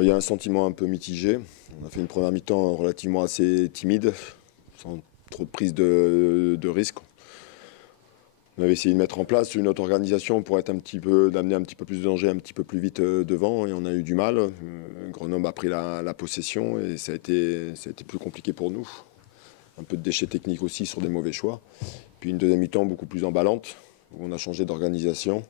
Il y a un sentiment un peu mitigé. On a fait une première mi-temps relativement assez timide, sans trop de prise de risque. On avait essayé de mettre en place une autre organisation pour d'amener un petit peu plus de danger, un petit peu plus vite devant, et on a eu du mal. Grenoble a pris la possession et ça a été plus compliqué pour nous. Un peu de déchets techniques aussi sur des mauvais choix. Puis une deuxième mi-temps beaucoup plus emballante, où on a changé d'organisation.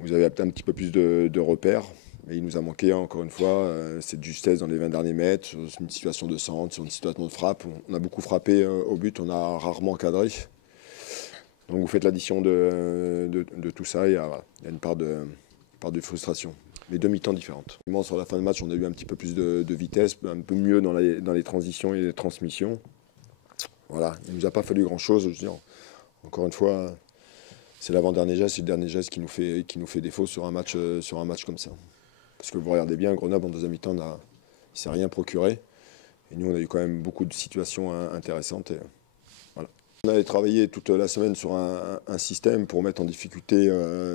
Vous avez un petit peu plus de repères. Mais il nous a manqué, encore une fois, cette justesse dans les 20 derniers mètres, sur une situation de centre, sur une situation de frappe. On a beaucoup frappé au but, on a rarement cadré. Donc vous faites l'addition de tout ça, il y a une part de frustration. Les deux mi-temps différentes. Sur la fin de match, on a eu un petit peu plus de vitesse, un peu mieux dans les transitions et les transmissions. Voilà, il ne nous a pas fallu grand-chose. Je veux dire, encore une fois, c'est l'avant-dernier geste, c'est le dernier geste qui nous fait défaut sur un match comme ça. Parce que vous regardez bien, Grenoble, en deuxième mi-temps, il ne s'est rien procuré. Et nous, on a eu quand même beaucoup de situations intéressantes. Et voilà. On avait travaillé toute la semaine sur un système pour mettre en difficulté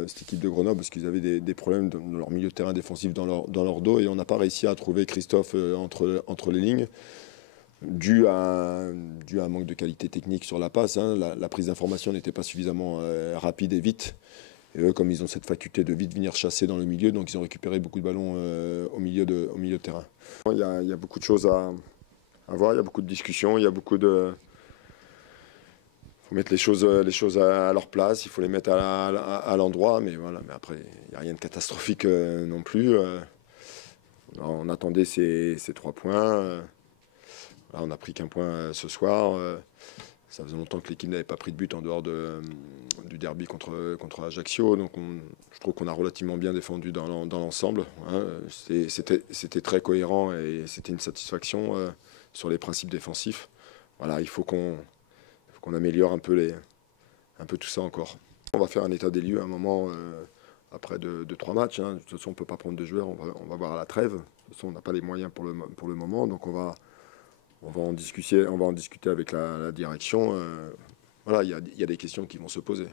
cette équipe de Grenoble, parce qu'ils avaient des problèmes dans leur milieu de terrain défensif dans leur dos. Et on n'a pas réussi à trouver Christophe entre les lignes, dû à un manque de qualité technique sur la passe. La prise d'information n'était pas suffisamment rapide et vite. Et eux, comme ils ont cette faculté de vite venir chasser dans le milieu, donc ils ont récupéré beaucoup de ballons au milieu de terrain. Il y a beaucoup de choses à voir, il y a beaucoup de discussions, il y a beaucoup de... Il faut mettre les choses à leur place, il faut les mettre à l'endroit, mais voilà. Mais après, il n'y a rien de catastrophique non plus. On attendait ces 3 points. Là, on n'a pris qu'un point ce soir. Ça faisait longtemps que l'équipe n'avait pas pris de but en dehors du derby contre Ajaccio. Donc je trouve qu'on a relativement bien défendu dans l'ensemble. C'était très cohérent et c'était une satisfaction sur les principes défensifs. Voilà, il faut qu'on améliore un peu tout ça encore. On va faire un état des lieux à un moment après 3 matchs. De toute façon, on ne peut pas prendre de joueurs. On va voir à la trêve. De toute façon, on n'a pas les moyens pour le moment. Donc on va en discuter avec la direction. Voilà, il y a des questions qui vont se poser.